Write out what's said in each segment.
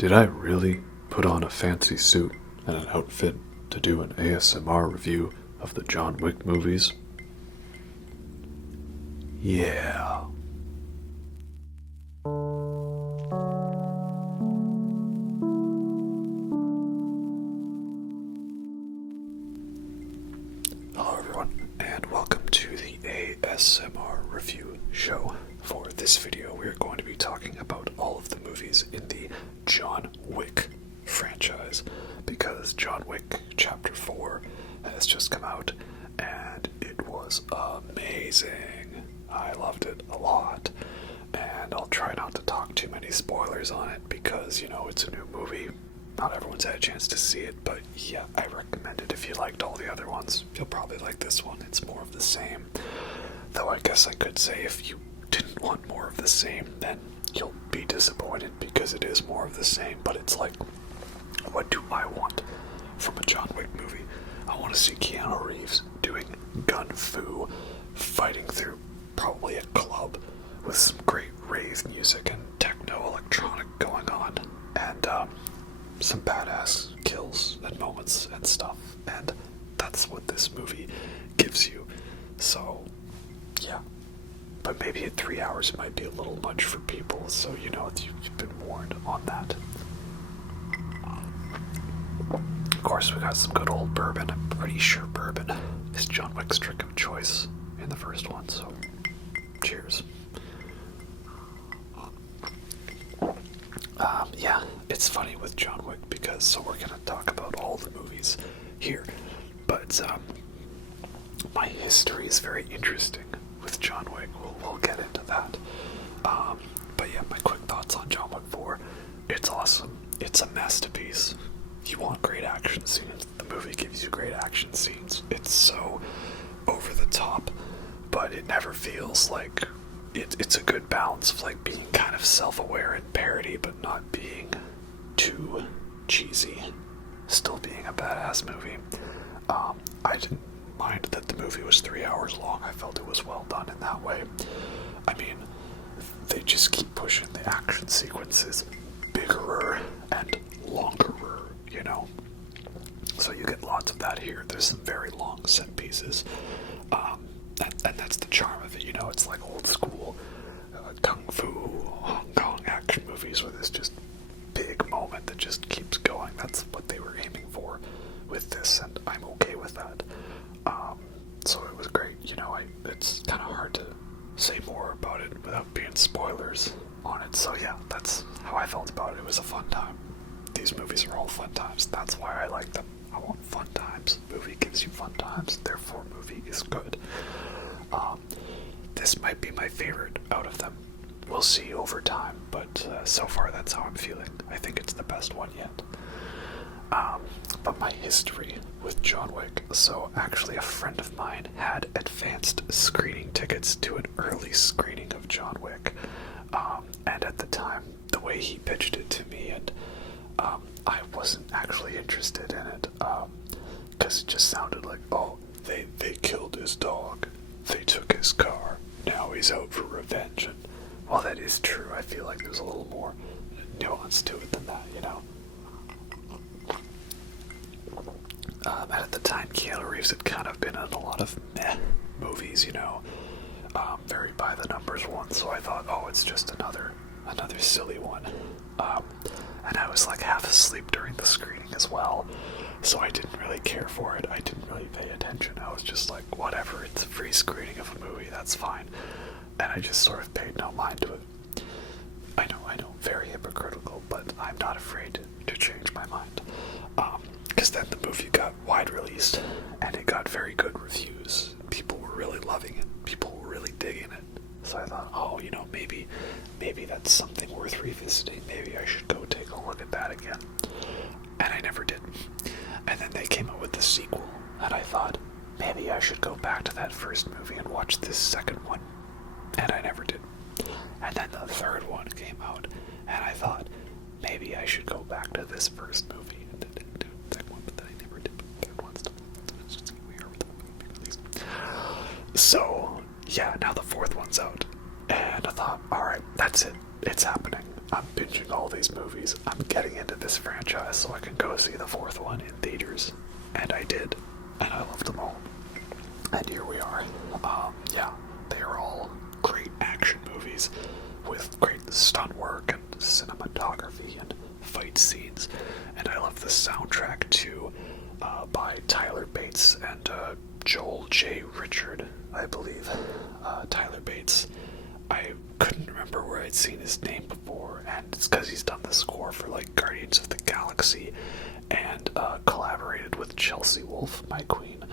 Did I really put on a fancy suit and an outfit to do an ASMR review of the John Wick movies? Yeah. Hello everyone, and welcome to the ASMR review show. For this video, we're going to be talking about all of the movies in the John Wick franchise, because John Wick Chapter 4 has just come out, and it was amazing. I loved it a lot, and I'll try not to talk too many spoilers on it because, it's a new movie. Not everyone's had a chance to see it, but yeah, I recommend it. If you liked all the other ones, you'll probably like this one. It's more of the same. Though I guess I could say if you didn't want more of the same, then you'll be disappointed because it is more of the same. But it's like, what do I want from a John Wick movie? I want to see Keanu Reeves doing gun fu, fighting through probably a club with some great rave music and techno electronic going on, and some badass kills and moments and stuff, and that's what this movie gives you. So yeah, but maybe at 3 hours it might be a little much for people, so you've been warned on that. Of course, we got some good old bourbon. I'm pretty sure bourbon is John Wick's drink of choice in the first one, so cheers. Yeah, it's funny with John Wick because, so we're going to talk about all the movies here, but my history is very interesting with John Wick. We'll get into that. But yeah, my quick thoughts on John Wick 4. It's awesome. It's a masterpiece. You want great action scenes, the movie gives you great action scenes. It's so over the top, but it never feels like it's a good balance of like being kind of self-aware and parody, but not being too cheesy, still being a badass movie. I didn't mind that the movie was 3 hours long. I felt it was well done in that way. I mean, they just keep pushing the action sequences bigger and longerer, so you get lots of that here. There's some very long set pieces, and that's the charm of it. It's like old school kung fu Hong Kong action movies where there's just big moment that just keeps going. That's what they were aiming for with this, and I'm okay with that. So it was great. It's kind of hard to say more about it without being spoilers on it. So yeah, that's how I felt about it. It was a fun time. These movies are all fun times. That's why I like them. I want fun times. Movie gives you fun times. Therefore, movie is good. This might be my favorite out of them. We'll see over time, but so far that's how I'm feeling. I think it's the best one yet. But my history with John Wick. So actually a friend of mine had advanced screening tickets to an early screening of John Wick. And at the time, the way he pitched it to me, and I wasn't actually interested in it, because it just sounded like, oh, they killed his dog, they took his car, now he's out for revenge. And while that is true, I feel like there's a little more nuance to it than that, And at the time, Keanu Reeves had kind of been in a lot of meh movies, very by the numbers one, so I thought, oh, it's just another silly one. And I was like half asleep during the screening as well, so I didn't really care for it. I didn't really pay attention. I was just like, whatever, it's a free screening of a movie, that's fine. And I just sort of paid no mind to it. I know, very hypocritical, but I'm not afraid to change my mind. Because then the movie got wide released, and it got very good reviews. People were really loving it. People were really digging it. So I thought, oh, maybe that's something worth revisiting. Maybe I should go take a look at that again. And I never did. And then they came out with the sequel, and I thought, maybe I should go back to that first movie and watch this second one. And I never did. And then the third one came out, and I thought, maybe I should go back to this first movie. And then didn't do the second one, but then I never did. The third one still. It's just weird with the movie release. So yeah, now the fourth one's out, and I thought, alright, that's it. It's happening. I'm binging all these movies. I'm getting into this franchise so I can go see the fourth one in theaters. And I did. And I loved them all. And here we are. Yeah, they are all great action movies with great stunt work and cinematography and fight scenes. And I love the soundtrack too, by Tyler Bates and Joel J. Richard, I believe. Tyler Bates. I couldn't remember where I'd seen his name before, and it's because he's done the score for like Guardians of the Galaxy and collaborated with Chelsea Wolfe, my queen,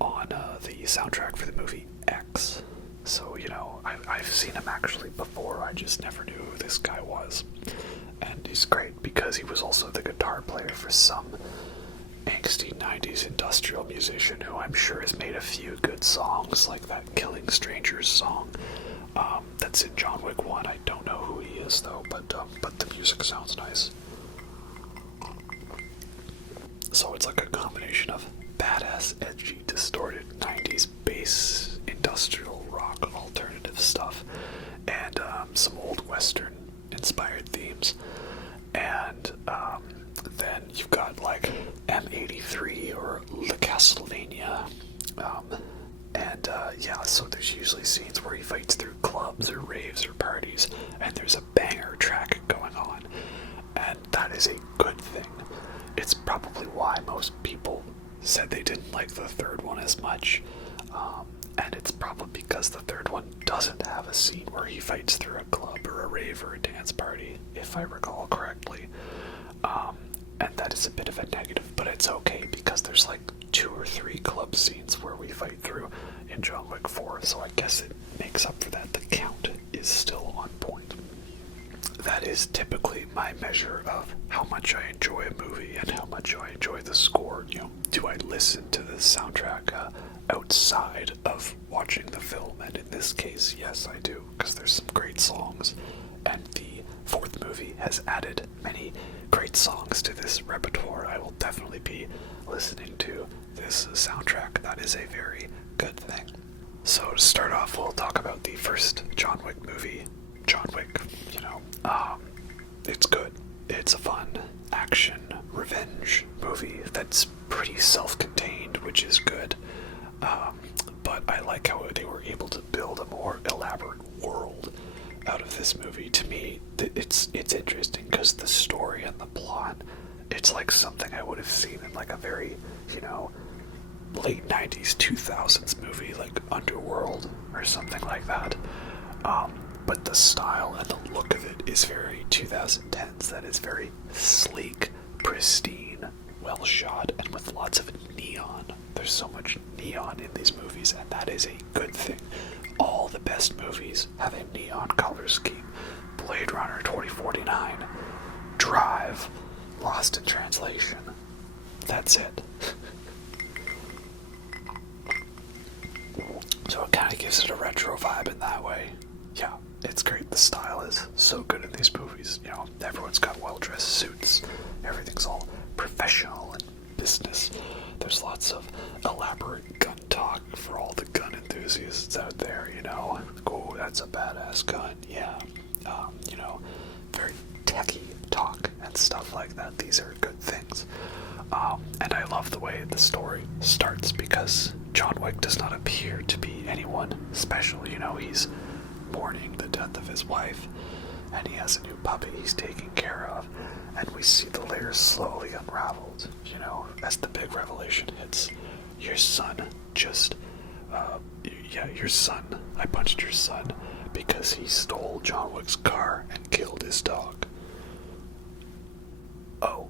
on the soundtrack for the movie X. So, you know, I've seen him actually before, I just never knew who this guy was. And he's great because he was also the guitar player for some angsty 90s industrial musician who I'm sure has made a few good songs, like that Killing Strangers song. That's in John Wick 1. I don't know who he is though, but the music sounds nice. So it's like a combination of badass, edgy, distorted 90s bass, industrial rock, alternative stuff, and some old western inspired themes. And then you've got like M83 or La Castlevania. Yeah, so there's usually scenes where he fights through clubs or raves or parties, and there's a banger track going on, and that is a good thing. It's probably why most people said they didn't like the third one as much, and it's probably because the third one doesn't have a scene where he fights through a club or a rave or a dance party, if I recall correctly. And that is a bit of a negative, but it's okay because there's like 2 or 3 club scenes where we fight through in John Wick 4, so I guess it makes up for that. The count is still on point. That is typically my measure of how much I enjoy a movie and how much I enjoy the score. You know, do I listen to the soundtrack outside of watching the film? And in this case, yes, I do, because there's some great songs, and the fourth movie has added many great songs to this repertoire. I will definitely be listening to this soundtrack. That is a very good thing. So to start off, we'll talk about the first John Wick movie, John Wick. You know, it's good. It's a fun action revenge movie that's pretty self-contained, which is good. But I like how they were able to build a more elaborate world out of this movie. To me, it's interesting because the story and the plot, it's like something I would have seen in like a very, you know, late 90s, 2000s movie, like Underworld or something like that. But the style and the look of it is very 2010s. That is very sleek, pristine, well shot, and with lots of neon. There's so much neon in these movies, and that is a good thing. All the best movies have a neon color scheme. Blade Runner 2049, Drive, Lost in Translation. That's it. So it kind of gives it a retro vibe in that way. Yeah, it's great. The style is so good in these movies. You know, everyone's got well-dressed suits. Everything's all professional and business. There's lots of elaborate gun talk for all the gun enthusiasts out there, you know. Oh, that's a badass gun, yeah. You know, very techie talk and stuff like that. These are good things. And I love the way the story starts because John Wick does not appear to be anyone special. You know, he's mourning the death of his wife, and he has a new puppy he's taking care of, and we see the layers slowly unraveled, you know, as the big revelation hits. Your son just, your son, I punched your son because he stole John Wick's car and killed his dog. Oh.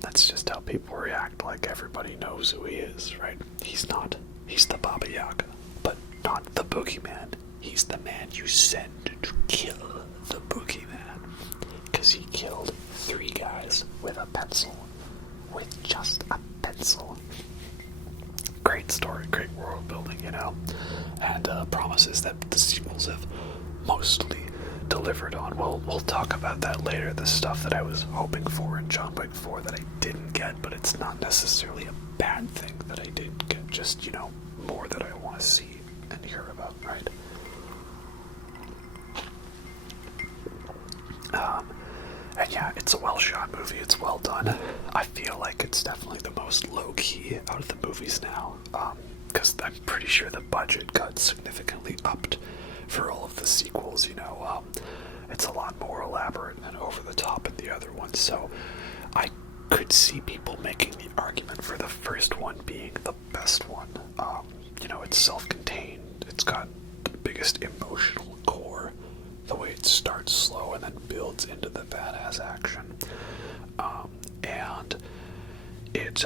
That's just how people react, like everybody knows who he is, right? He's not. He's the Baba Yaga, but not the boogeyman. He's the man you send to kill the boogeyman. Because he killed 3 guys with a pencil. With just a pencil. Great story, great world building, you know? And promises that the sequels have mostly delivered on. We'll talk about that later, the stuff that I was hoping for in John Wick 4 that I didn't get, but it's not necessarily a bad thing that I didn't get, just, you know, more that I want to see and hear about, right? And yeah, it's a well-shot movie. It's well done. I feel like it's definitely the most low-key out of the movies now, because I'm pretty sure the budget got significantly upped for all of the sequels. It's a lot more elaborate and over the top in the other ones. So I could see people making the argument for the first one being the best one. It's self-contained. It's got the biggest emotional core. The way it starts slow and then builds into the badass action. And it,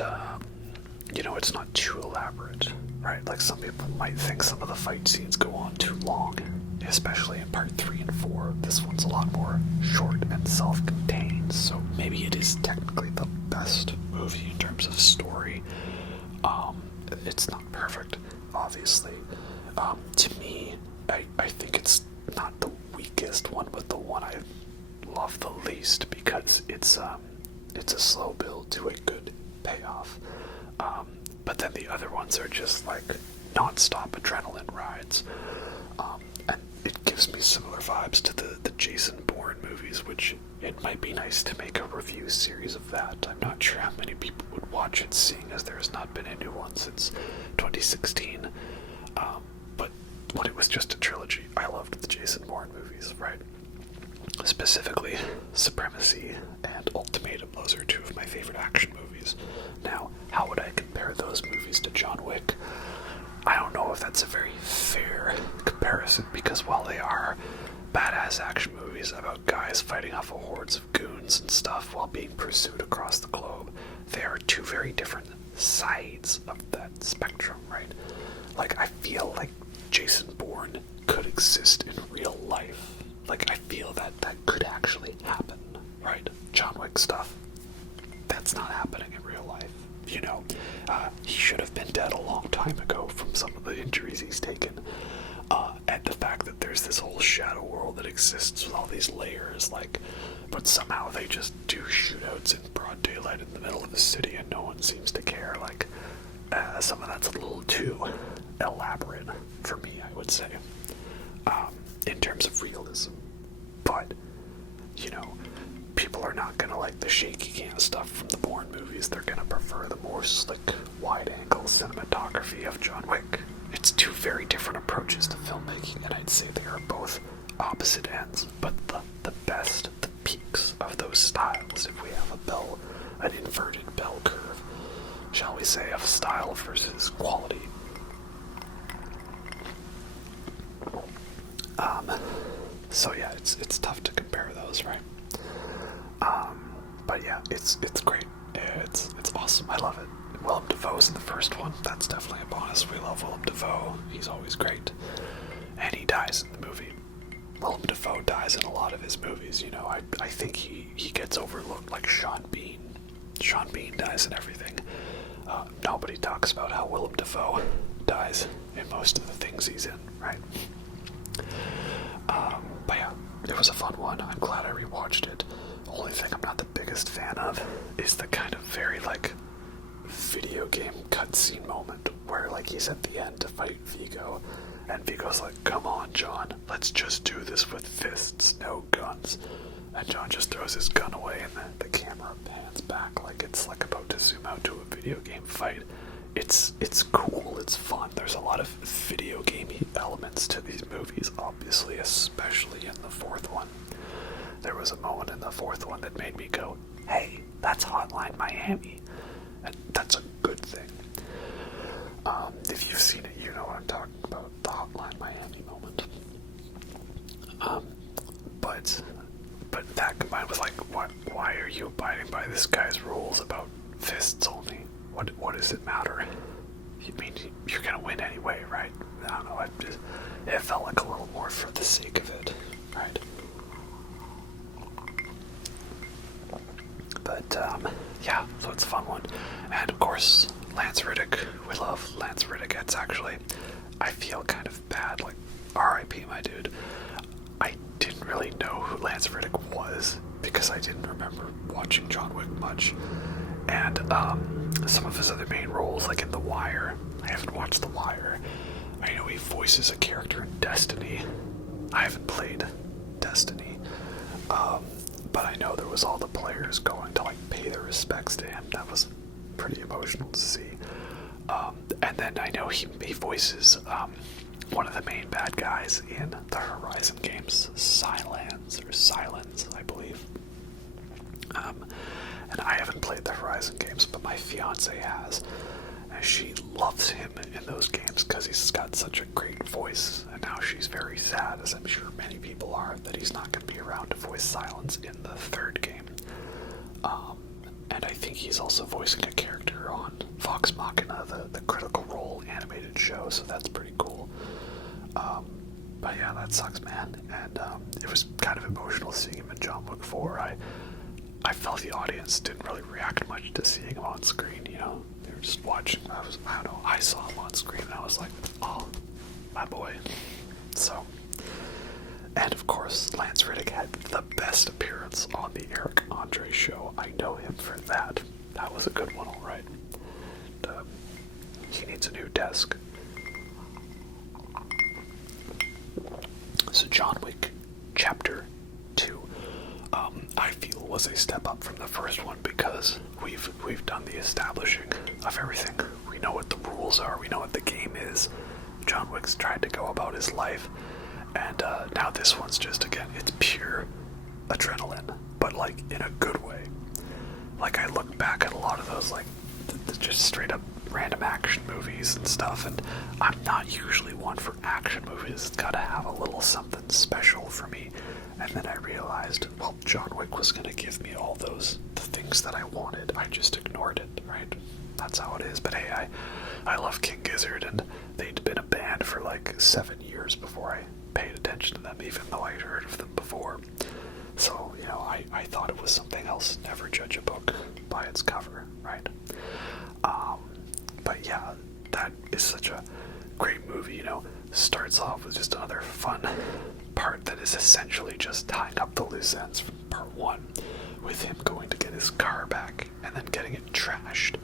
it's not too elaborate, right? Like some people might think some of the fight scenes go on too long, especially in part 3 and 4. This one's a lot more short and self-contained, so maybe it is technically the best movie in terms of story. It's not perfect, obviously. To me, I think it's not the weakest one, but the one I love the least, because it's a slow build to a good payoff. But then the other ones are just like non-stop adrenaline rides. And it gives me similar vibes to the Jason Bourne movies, which it might be nice to make a review series of that. I'm not sure how many people would watch it, seeing as there has not been a new one since 2016. But when it was just a trilogy, I loved the Jason Bourne movies, right? Specifically, Supremacy and Ultimatum. Those are two of my favorite action movies. Now, how would I compare those movies to John Wick? I don't know if that's a very fair comparison, because while they are badass action movies about guys fighting off hordes of goons and stuff while being pursued across the globe, they are two very different sides of that spectrum, right? Like, I feel like Jason Bourne could exist in real life. Like, I feel that could actually happen, right? John Wick stuff, that's not happening in real life. He should have been dead a long time ago from some of the injuries he's taken. And the fact that there's this whole shadow world that exists with all these layers, but somehow they just do shootouts in broad daylight in the middle of the city and no one seems to care. Some of that's a little too elaborate for me, I would say, in terms of realism. But, people are not going to like the shaky cam stuff from the Bourne movies. They're going to prefer the more slick, wide-angle cinematography of John Wick. It's two very different approaches to filmmaking, and I'd say they are both opposite ends, but the best, the peaks of those styles, if we have an inverted bell curve, shall we say, of style versus quality. So yeah, it's tough to compare those, right? But yeah, it's great. It's awesome. I love it. Willem Dafoe's in the first one. That's definitely a bonus. We love Willem Dafoe. He's always great. And he dies in the movie. Willem Dafoe dies in a lot of his movies. I think he gets overlooked like Sean Bean. Sean Bean dies in everything. Nobody talks about how Willem Dafoe dies in most of the things he's in, right? But yeah, it was a fun one. I'm glad I rewatched it. Only thing I'm not the biggest fan of is the kind of very, video game cutscene moment where, he's at the end to fight Vigo, and Vigo's like, "Come on, John, let's just do this with fists, no guns." And John just throws his gun away, and then the camera pans back like it's, about to zoom out to a video game fight. It's cool, it's fun. There's a lot of video gamey elements to these movies, obviously, especially in the fourth one. There was a moment in the fourth one that made me go, "Hey, that's Hotline Miami." And that's a good thing. If you've seen it, you know what I'm talking about, the Hotline Miami moment. But that combined with, why are you abiding by this guy's rules about fists only? What does it matter? You mean you're gonna win anyway, right? I don't know, it felt like a little more for the sake of it, right? But, yeah, so it's a fun one. And, of course, Lance Reddick. We love Lance Reddick. It's actually, I feel kind of bad, R.I.P. my dude. I didn't really know who Lance Reddick was, because I didn't remember watching John Wick much. And, some of his other main roles, in The Wire. I haven't watched The Wire. I know he voices a character in Destiny. I haven't played Destiny. But I know there was all the players going to like pay their respects to him. That was pretty emotional to see. And then I know he voices one of the main bad guys in the Horizon games, Silence, I believe. And I haven't played the Horizon games, but my fiance has. And she loves him in those games because he's got such a great voice. And now she's very sad, as I'm sure many people are, that he's not going to be around to voice Silence in the third game. And I think he's also voicing a character on Vox Machina, the Critical Role animated show, so that's pretty cool. But yeah, that sucks, man. And it was kind of emotional seeing him in John Wick 4. I felt the audience didn't really react much to seeing him on screen, you know? They were just watching. I don't know, I saw him on screen and I was like, oh, my boy. So, and of course, Lance Reddick had the best appearance on the Eric Andre show. I know him for that. That was a good one, alright. He needs a new desk. So John Wick Chapter 2, I feel was a step up from the first one because we've done the establishing of everything. We know what the rules are. We know what the game is. John Wick's tried to go about his life, and now this one's just, again, it's pure adrenaline, but like in a good way. Like I look back at a lot of those like just straight up random action movies and stuff, and I'm not usually one for action movies. It's gotta have a little something special for me. And then I realized, well, John Wick was gonna give me all the things that I wanted. I just ignored it, right? That's how it is. But hey, I love King Gizzard, and they'd been a band for like 7 years before I paid attention to them, even though I'd heard of them before. So, you know, I thought it was something else. Never judge a book by its cover, right? But yeah, that is such a great movie, you know. Starts off with just another fun part that is essentially just tying up the loose ends from part 1, with him going to get his car back and then getting it trashed.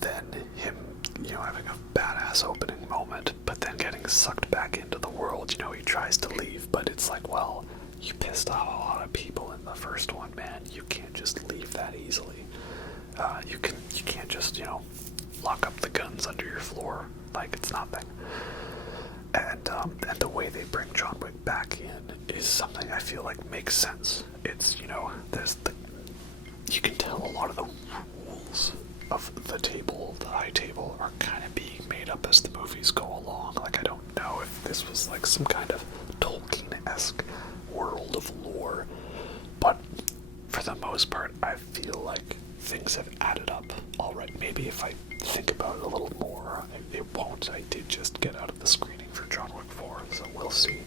Then him, you know, having a badass opening moment, but then getting sucked back into the world. You know, he tries to leave, but it's like, well, you pissed off a lot of people in the first one, man. You can't just leave that easily. You can't just, you know, lock up the guns under your floor like it's nothing. And the way they bring John Wick back in is something I feel like makes sense. It's, you know, you can tell a lot of the rules of the high table are kind of being made up as the movies go along. Like, I don't know if this was like some kind of Tolkien-esque world of lore, but for the most part, I feel like things have added up alright. Maybe if I think about it a little more, it won't. I did just get out of the screening for John Wick 4, so we'll see.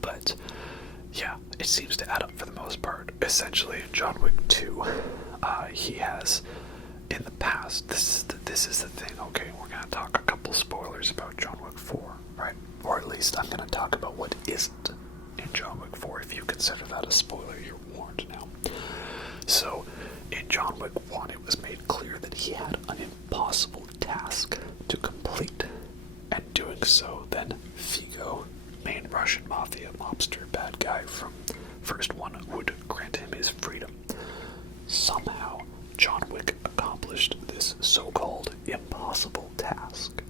But yeah, it seems to add up for the most part. Essentially, in John Wick 2, he has, in the past, this is the thing, okay, we're going to talk a couple spoilers about John Wick 4, right? Or at least I'm going to talk about what isn't in John Wick 4. If you consider that a spoiler, you're warned now. So, in John Wick 1, it was made clear that he had an impossible task to complete, and doing so, then Figo, main Russian mafia mobster bad guy from first one, would grant him his freedom. Somehow, John Wick accomplished this so-called impossible task.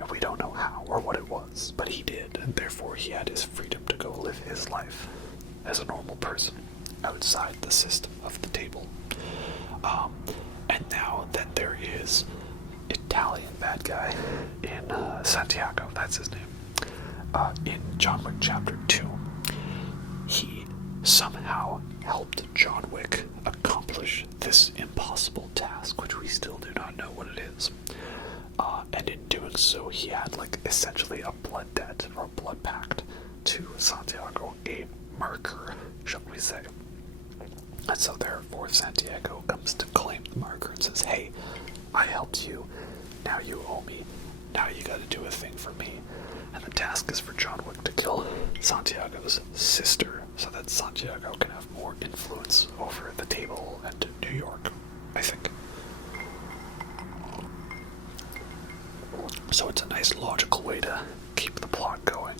And we don't know how or what it was, but he did, and therefore he had his freedom to go live his life as a normal person outside the system of the table. And now then there is Italian bad guy in Santiago, that's his name. In John Wick Chapter 2, he somehow helped John Wick accomplish this impossible task, which we still do not know what it is. And in doing so, he had, like, essentially a blood debt, or a blood pact, to Santiago, a marker, shall we say. And so therefore, Santiago comes to claim the marker and says, hey, I helped you, now you owe me, now you gotta do a thing for me. And the task is for John Wick to kill Santiago's sister, so that Santiago can have more influence over the table and New York, I think. So it's a nice logical way to keep the plot going.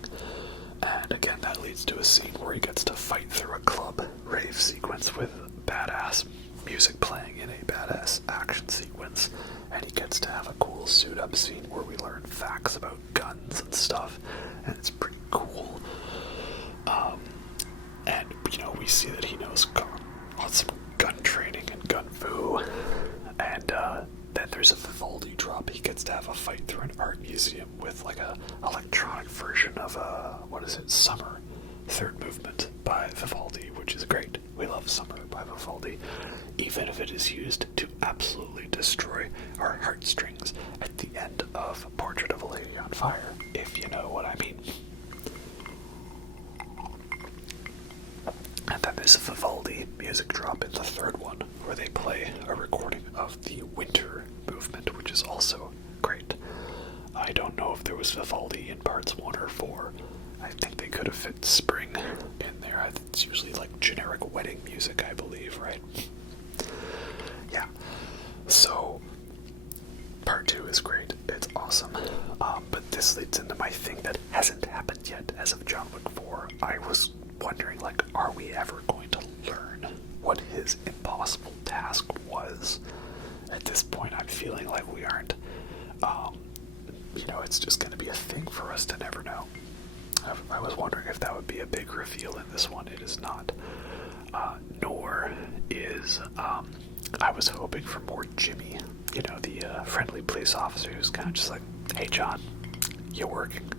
And again, that leads to a scene where he gets to fight through a club rave sequence with badass music playing in a badass action sequence. And he gets to have a cool suit-up scene where we learn facts about guns and stuff. And it's pretty cool. And, we see that he knows some gun training and gun fu. And then there's a Vivaldi drop. He gets to have a fight through an art museum with like a electronic version of Summer, third movement by Vivaldi, which is great. We love Summer by Vivaldi, even if it is used to absolutely destroy our heartstrings at the end of Portrait of a Lady on Fire, if you know what I mean. And then there's a Vivaldi music drop in the third one, where they play a recording of the Winter movement, which is also great. I don't know if there was Vivaldi in parts 1 or 4. I think they could have fit Spring in there. It's usually like generic wedding music, I believe, right? Yeah. So, part 2 is great. It's awesome. But this leads into my thing that hasn't happened yet as of John Wick 4. I was wondering, are we ever going to learn what his impossible task was? At this point, I'm feeling like we aren't. It's just going to be a thing for us to never know. I was wondering if that would be a big reveal in this one. It is not. Nor is, I was hoping for more Jimmy, the friendly police officer who's kind of just like, hey John, you working?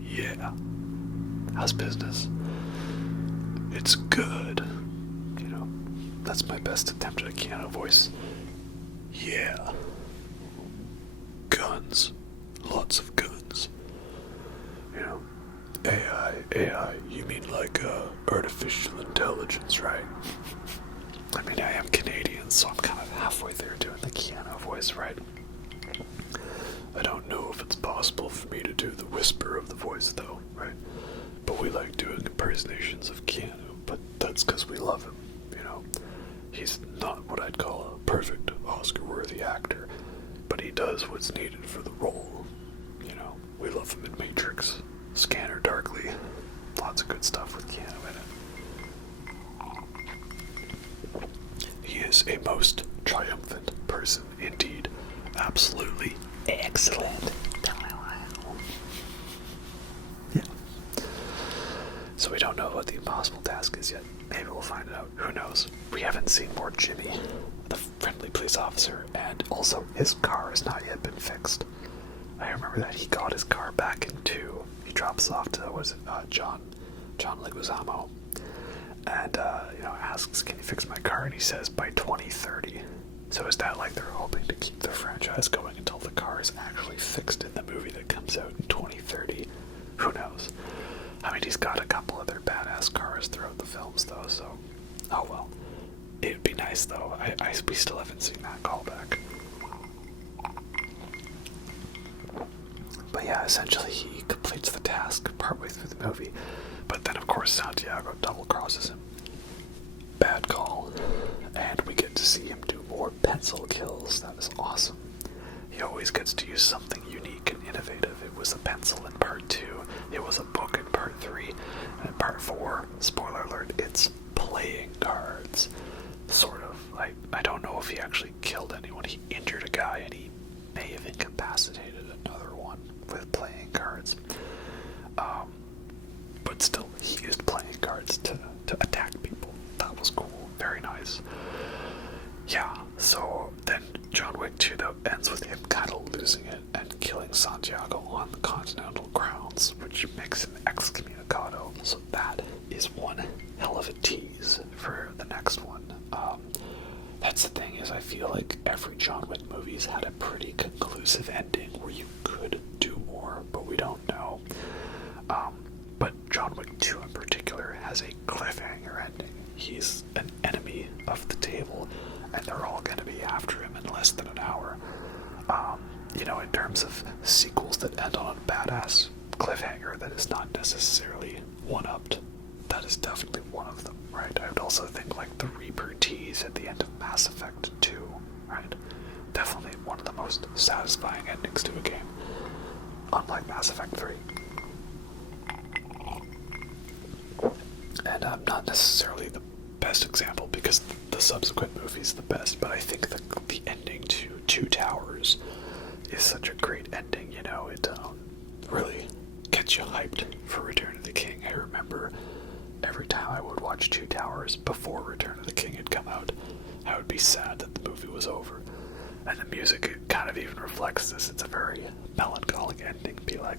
Yeah. How's business? It's good. That's my best attempt at a Keanu voice. Yeah. Guns. Lots of guns. AI, you mean like artificial intelligence, right? I mean, I am Canadian, so I'm kind of halfway there doing the Keanu voice, right? I don't know if it's possible for me to do the whisper of the voice, though, right? But we like doing impersonations of Keanu, but that's because we love him, He's not what I'd call a perfect Oscar-worthy actor, but he does what's needed for the role. We love him in Matrix, Scanner Darkly, lots of good stuff with Keanu in it. He is a most triumphant person indeed. Absolutely excellent. Yeah. So we don't know what the impossible task is yet. Maybe we'll find out. Who knows? We haven't seen more Jimmy, the friendly police officer, and also his car has not yet been fixed. I remember that he got his car back in 2. He drops off to, John Leguizamo, and, asks, can you fix my car? And he says, by 2030. So is that like they're hoping to keep the franchise going until the car is actually fixed in the movie that comes out in 2030? Who knows? I mean, he's got a couple other badass cars throughout the films, though, so, oh well. It'd be nice, though. We still haven't seen that callback. But yeah, essentially he completes the task partway through the movie. But then, of course, Santiago double-crosses him. Bad call. And we get to see him do more pencil kills. That is awesome. He always gets to use something unique and innovative. It was a pencil in part 2. It was a book in part 3. And in part 4, spoiler alert, it's playing cards. Sort of. I don't know if he actually killed anyone. He injured a guy and he may have incapacitated another one with playing cards. But still, he used playing cards to attack people. That was cool. Very nice. Yeah, so then John Wick 2, though, ends with him kind of losing it and killing Santiago on the Continental grounds, which makes him excommunicado. So that is one hell of a tease for the next one. That's the thing, is I feel like every John Wick movie's had a pretty conclusive ending where you could do more, but we don't know. But John Wick 2 in particular has a cliffhanger ending. He's an enemy of the table, and they're all going to be after him in less than an hour. In terms of sequels that end on a badass cliffhanger that is not necessarily one-upped, that is definitely one of them, right? I would also think like the Reaper tease at the end of Mass Effect 2, right? Definitely one of the most satisfying endings to a game. unlike Mass Effect 3. And I'm not necessarily the best example because the subsequent movie is the best, but I think the ending to Two Towers is such a great ending, you know, it really gets you hyped for Return of the King. I remember every time I would watch Two Towers before Return of the King had come out, I would be sad that the movie was over. And the music kind of even reflects this. It's a very melancholic ending. Be like,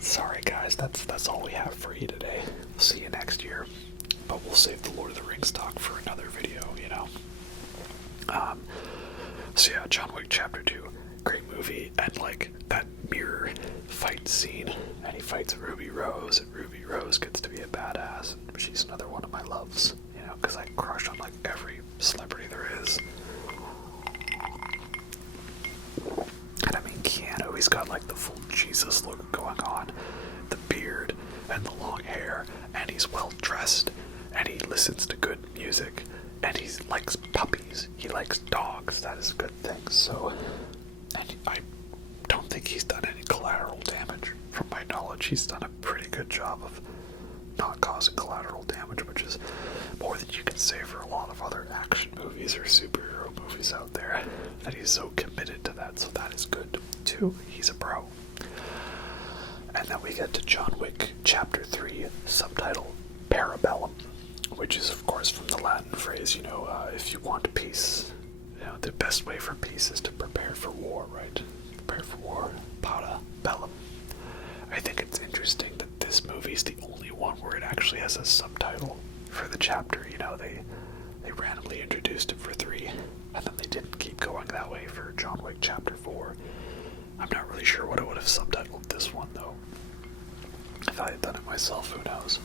sorry guys, that's all we have for you today. We'll see you next year. But we'll save the Lord of the Rings talk for another video, you know. So yeah, John Wick Chapter 2, great movie, and like that mirror fight scene, and he fights Ruby Rose, and Ruby Rose gets to be a badass, and she's another one of my loves, you know, because I crush on like every celebrity there is. And I mean, Keanu, he's got like the full Jesus look going on, the beard and the long hair, and he's well dressed, and he listens to good music, and he likes puppies, he likes dogs. That is a good thing. So, and I don't think he's done any collateral damage. From my knowledge, he's done a pretty good job of not causing collateral damage, which is more than you can say for a lot of other action movies or superhero movies out there, that he's so committed to that, so that is good too. He's a pro. And then we get to John Wick Chapter 3, subtitle Parabellum, which is of course from the Latin phrase, you know, if you want peace, you know, the best way for peace is to prepare for war, right? Prepare for war, para bellum. I think it's interesting that this movie is the only one where it actually has a subtitle for the chapter. You know, they randomly introduced it for 3, and then they didn't keep going that way for John Wick Chapter 4. I'm not really sure what I would have subtitled this one, though. If I had done it myself, who knows?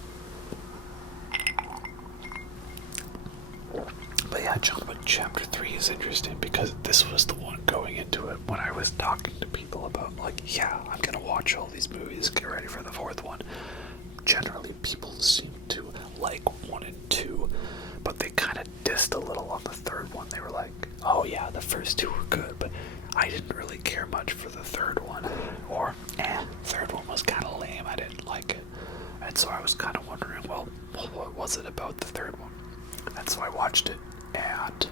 But yeah, John Wick Chapter 3 is interesting because this was the one going into it when I was talking to people about, like, yeah, I'm gonna watch all these movies, get ready for the 4th one. Generally, people seem to like 1 and 2, but they kind of dissed a little on the 3rd one. They were like, oh yeah, the first 2 were good, but I didn't really care much for the 3rd one. Or, 3rd one was kind of lame, I didn't like it. And so I was kind of wondering, well, what was it about the 3rd one? And so I watched it, and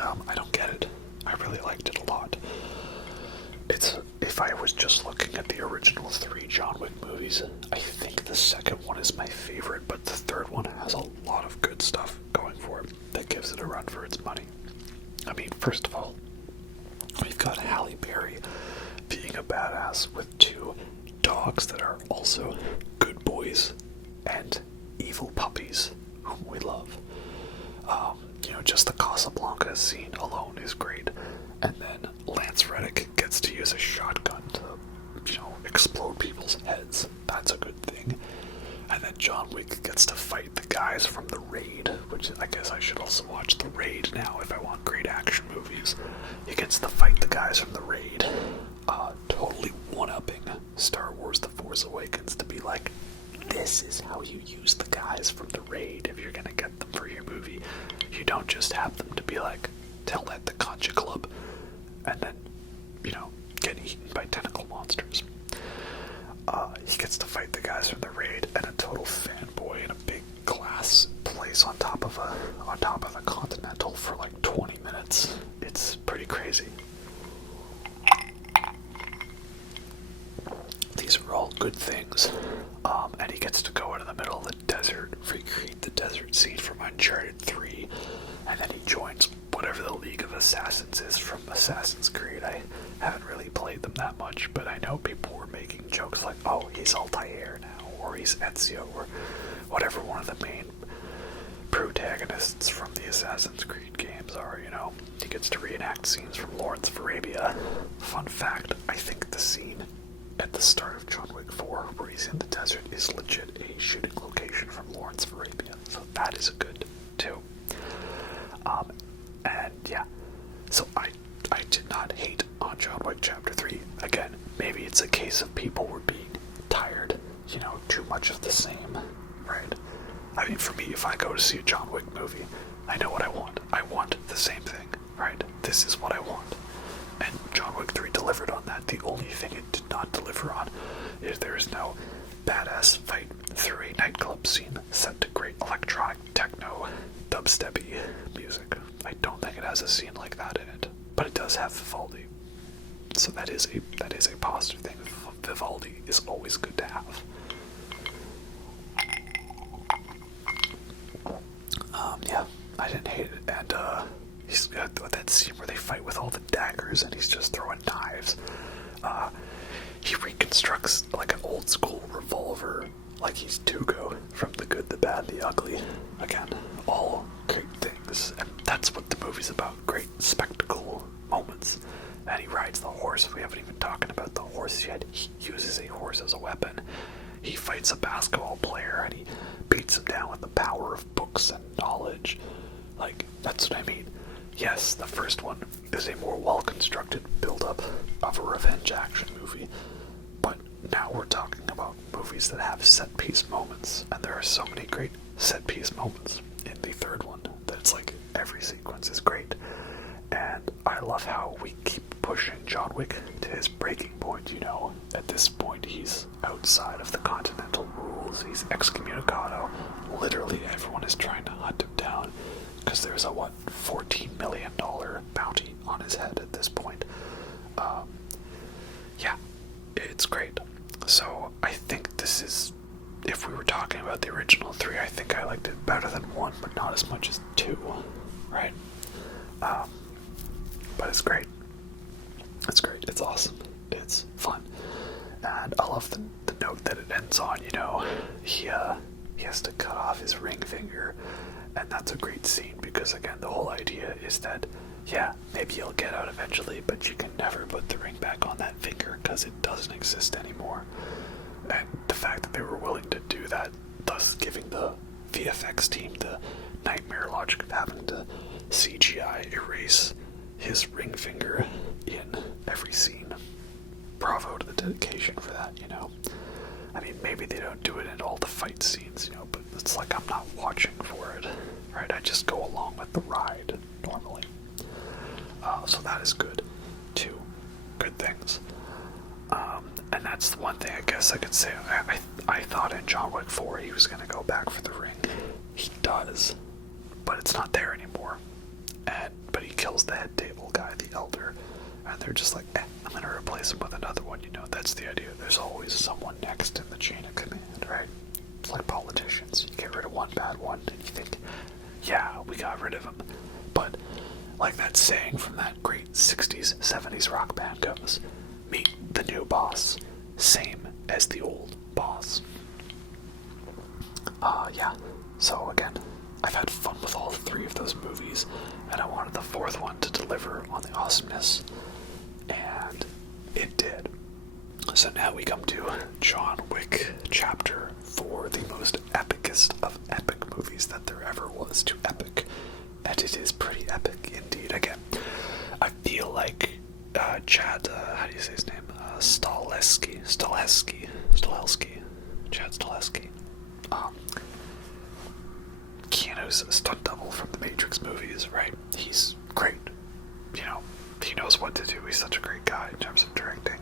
I don't get it. I really liked it a lot. If I was just looking at the original 3 John Wick movies, I think the 2nd one is my favorite, but the 3rd one has a lot of good stuff going for it that gives it a run for its money. I mean, first of all, we've got Halle Berry being a badass with 2 dogs that are also good boys and evil puppies whom we love. You know, just the Casablanca scene alone is great. And then Lance Reddick gets to use a shotgun to, you know, explode people's heads. That's a good thing. And then John Wick gets to fight the guys from The Raid, which I guess I should also watch The Raid now if I want great action movies. He gets to fight the guys from The Raid, totally one-upping Star Wars The Force Awakens to be like, this is how you use the guys from The Raid if you're gonna get them for your movie. You don't just have them to be like, tell at the Concha Club, and then, you know, get eaten by tentacle monsters. He gets to fight the guys from The Raid, and a total fanboy in a big glass place on top of a Continental for like 20 minutes. It's pretty crazy. These are all good things. And he gets to go into the middle of the desert, recreate the desert scene from Uncharted 3, and then he joins whatever the League of Assassins is from Assassin's Creed. I haven't really played them that much, but I know people were making jokes like, oh, he's Altair now, or he's Ezio, or whatever one of the main protagonists from the Assassin's Creed games are, you know. He gets to reenact scenes from Lawrence of Arabia. Fun fact, I think the scene at the start of John Wick 4, where he's in the desert, is legit a shooting location from Lawrence of Arabia. So that is good, too. And yeah, so I did not hate on John Wick Chapter 3. Again, maybe it's a case of people were being tired, you know, too much of the same, right? I mean, for me, if I go to see a John Wick movie, I know what I want. I want the same thing, right? This is what I want. And John Wick Wick 3 delivered on that. The only thing it did not deliver on is there is no badass fight through a nightclub scene set to great electronic, techno, dubsteppy music. I don't think it has a scene like that in it, but it does have Vivaldi. So that is a positive thing. Vivaldi is always good to have. Yeah, I didn't hate it, and he's got that scene where they fight with all the daggers, and he's just throwing knives. He reconstructs like an old school revolver, like he's Tugo from The Good, the Bad, the Ugly. Again, all great things, and that's what the movie's about. Great spectacle moments. And he rides the horse. We haven't even talked about the horse yet. He uses a horse as a weapon. He fights a basketball player, and he beats him down with the power of books and knowledge. Like, that's what I mean. Yes, the first one is a more well-constructed build-up of a revenge action movie, but now we're talking about movies that have set-piece moments, and there are so many great set-piece moments in the third one that it's like every sequence is great. And I love how we keep pushing John Wick to his breaking point, you know. At this point, he's outside of the continental rules. He's excommunicado. Literally, everyone is trying to hunt him down because there's a, $14 million bounty on his head at this point. Yeah, it's great. So I think this is, if we were talking about the original 3, I think I liked it better than 1, but not as much as 2, right? But it's great. It's great. It's awesome. It's fun. And I love the note that it ends on, you know. He has to cut off his ring finger. And that's a great scene because, again, the whole idea is that, yeah, maybe you'll get out eventually, but you can never put the ring back on that finger because it doesn't exist anymore. And the fact that they were willing to do that, thus giving the VFX team the nightmare logic of having to CGI erase his ring finger in every scene. Bravo to the dedication for that, you know. I mean, maybe they don't do it in all the fight scenes, you know, but it's like I'm not watching for it, right? I just go along with the ride, normally. So that is good. 2 good things. And that's the one thing I guess I could say. I thought in John Wick 4 he was going to go back for the ring. He does, but it's not there anymore. But he kills the head table guy, the elder, and they're just like, I'm gonna replace him with another one, you know. That's the idea. There's always someone next in the chain of command, right? It's like politicians. You get rid of one bad one, and you think, yeah, we got rid of him. But, like that saying from that great 60s, 70s rock band goes, meet the new boss, same as the old boss. Yeah. So, again, I've had fun with all 3 of those movies, and I wanted the 4th one to deliver on the awesomeness, and it did. So now we come to John Wick Chapter 4, the most epicest of epic movies that there ever was to epic, and it is pretty epic indeed. Again, I feel like Chad, how do you say his name? Stahelski. Chad Stahelski. Keanu's stunt double from the Matrix movies, right? He's great. You know, he knows what to do. He's such a great guy in terms of directing.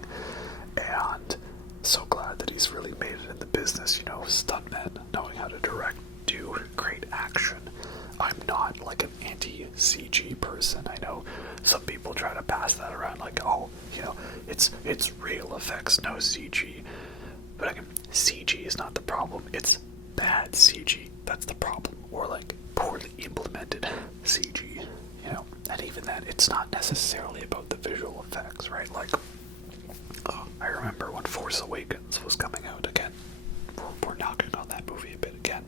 And so glad that he's really made it in the business, you know, stuntmen, knowing how to direct, do great action. I'm not like an anti-CG person. I know some people try to pass that around like, oh, you know, it's real effects, no CG. But again, CG is not the problem. It's bad CG. That's the problem. Or like poorly implemented CG, you know. And even then, it's not necessarily about the visual effects, right? Like, I remember when Force Awakens was coming out again. We're knocking on that movie a bit again,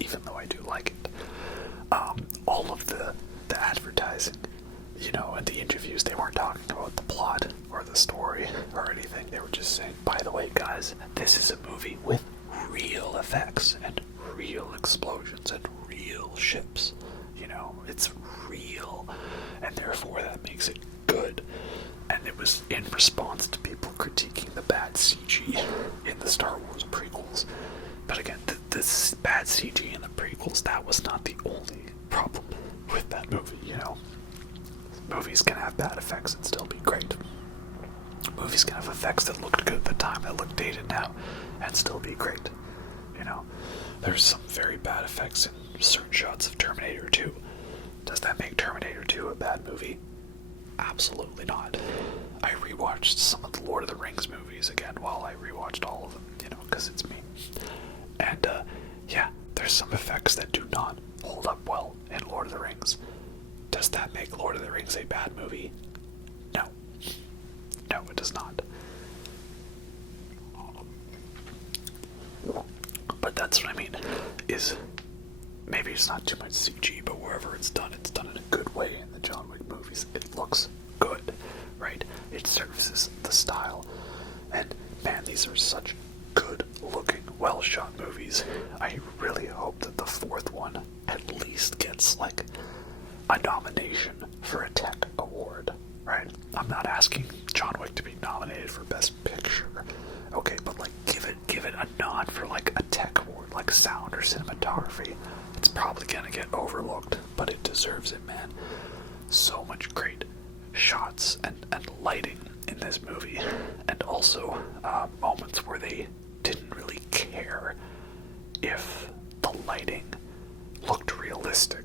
even though I do like it. All of the advertising, you know, and the interviews, they weren't talking about the plot or the story or anything. They were just saying, by the way, guys, this is a movie with real effects and real explosions and real ships. You know, it's real, and therefore that makes it good. And it was in response to people critiquing the bad CG in the Star Wars prequels. But again, this bad CG in the prequels, that was not the only problem with that movie, you know. Movies can have bad effects and still be great. movies can have effects that looked good at the time, that look dated now, and still be great. You know, there's some very bad effects in certain shots of Terminator 2. Does that make Terminator 2 a bad movie? Absolutely not. I rewatched some of the Lord of the Rings movies again while I rewatched all of them, you know, because it's me. And, yeah, there's some effects that do not hold up well in Lord of the Rings. Does that make Lord of the Rings a bad movie? No. No, it does not. But that's what I mean, is maybe it's not too much CG, but wherever it's done in a good way in the John Wick movies. It looks good, right? It services the style. And man, these are such good looking, well shot movies. I really hope that the fourth one at least gets like a nomination for a tech award, right? I'm not asking John Wick to be nominated for Best Picture. Okay, but like give it a nod for like a tech award, like sound or cinematography. It's probably gonna get overlooked, but it deserves it, man. So much great shots and lighting in this movie, and also moments where they didn't really care if the lighting looked realistic.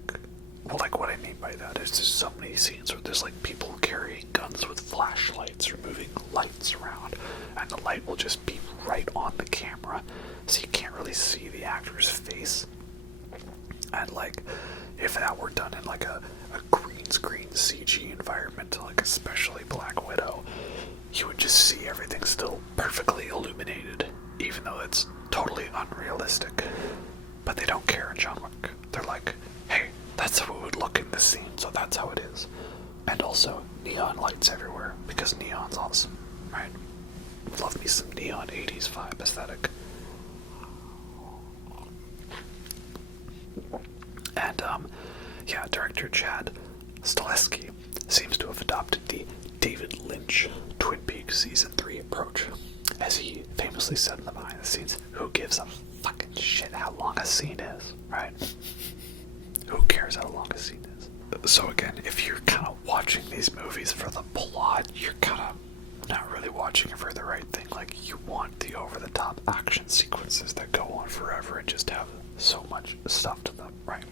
Well, like what I mean by that is there's so many scenes where there's like people carrying guns with flashlights or moving lights around, and the light will just be right on the camera, so you can't really see the actor's face. And like, if that were done in like a green screen CG environment, like especially Black Widow, you would just see everything still perfectly illuminated, even though it's totally unrealistic. But they don't care in John Wick. They're like, hey, that's how it would look in this scene, so that's how it is. And also, neon lights everywhere, because neon's awesome, right? Love me some neon 80s vibe aesthetic. And, yeah, director Chad Stahelski seems to have adopted the David Lynch Twin Peaks Season 3 approach. As he famously said in the behind the scenes, who gives a fucking shit how long a scene is, right? Who cares how long a scene is? So again, if you're kind of watching these movies for the plot, you're kind of not really watching it for the right thing. Like, you want the over-the-top action sequences that go on forever and just have so much stuff to them, right?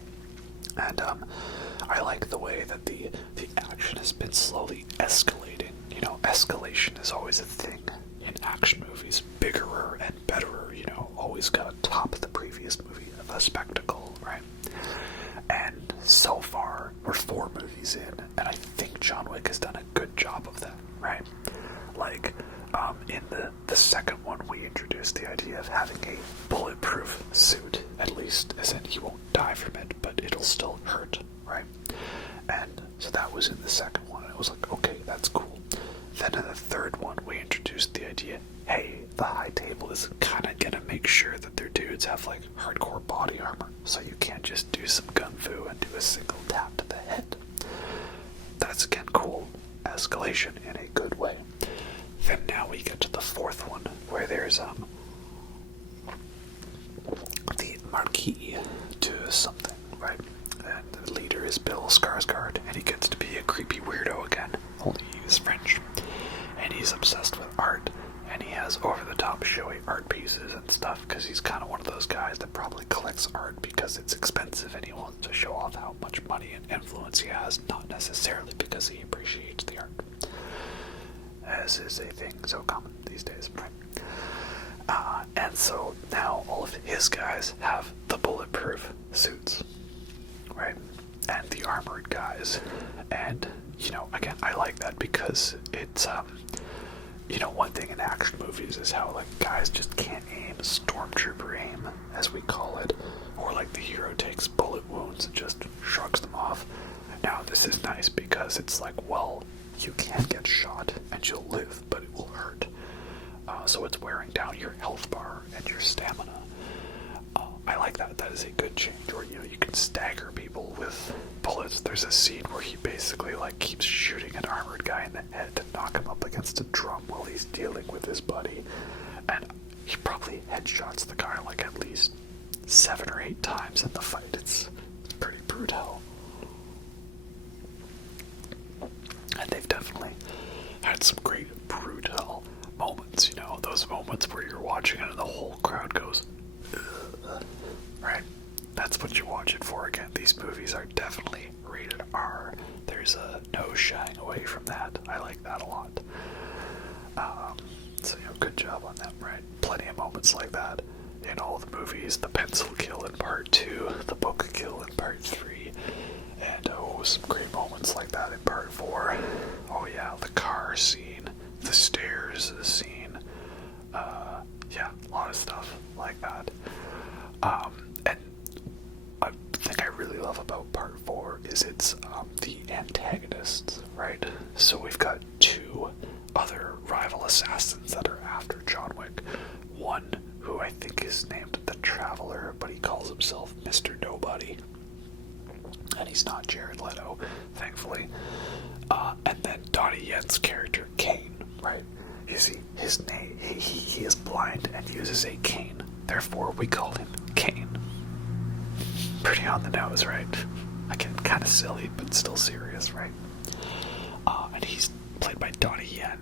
And I like the way that the action has been slowly escalating. You know, escalation is always a thing in action movies. Bigger and better, you know, always gotta top the previous movie of a spectacle, right? And so far, we're 4 movies in, and I think John Wick has done a good job of that, right? Like, in the second one, we introduced the idea of having a bulletproof suit, at least, as in he won't die from it, but it'll still hurt, right? And so that was in the second one, and it was like, okay, that's cool. Then in the third one, we introduced the idea, hey, the high table is kind of gonna make sure that their dudes have like hardcore body armor, so you can't just do some gun fu and do a single tap to the head. That's again cool. Escalation in a good way. Then now we get to the fourth one, where there's the Marquis to something, right? And the leader is Bill Skarsgård, and he gets to be a creepy weirdo again, only he is French. And he's obsessed with art, and he has over-the-top showy art pieces and stuff, because he's kind of one of those guys that probably collects art because it's expensive and he wants to show off how much money and influence he has, not necessarily because he appreciates the art. As is a thing so common these days, right? And so now all of his guys have the bulletproof suits, right? And the armored guys. And, you know, again, I like that because it's, you know, one thing in action movies is how, like, guys just can't aim, stormtrooper aim, as we call it, or, like, the hero takes bullet wounds and just shrugs them off. Now, this is nice because it's like, well, you can get shot and you'll live, but it will hurt. So it's wearing down your health bar and your stamina. I like that. That is a good change. Or, you know, you can stagger people with bullets. There's a scene where he basically, like, keeps shooting an armored guy in the head to knock him up against a drum while he's dealing with his buddy. And he probably headshots the guy, like, at least 7 or 8 times in the fight. It's pretty brutal. And they've definitely had some great brutal those moments where you're watching it and the whole crowd goes, ugh, right? That's what you watch it for. Again, these movies are definitely rated R. There's no shying away from that. I like that a lot. So, good job on them, right? Plenty of moments like that in all the movies. The pencil kill in part 2, the book kill in part 3, and some great moments like that in part 4. Oh yeah, the car scene, the stairs scene. Yeah, a lot of stuff like that. And a thing I really love about part 4 is it's the antagonists, right? So we've got 2 other rival assassins that are after John Wick. One who I think is named the Traveler, but he calls himself Mr. Nobody. And he's not Jared Leto, thankfully. And then Donnie Yen's character, Kane, right? You see, his name, he is blind and uses a cane. Therefore, we call him Kane. Pretty on the nose, right? Again, kind of silly, but still serious, right? And he's played by Donnie Yen,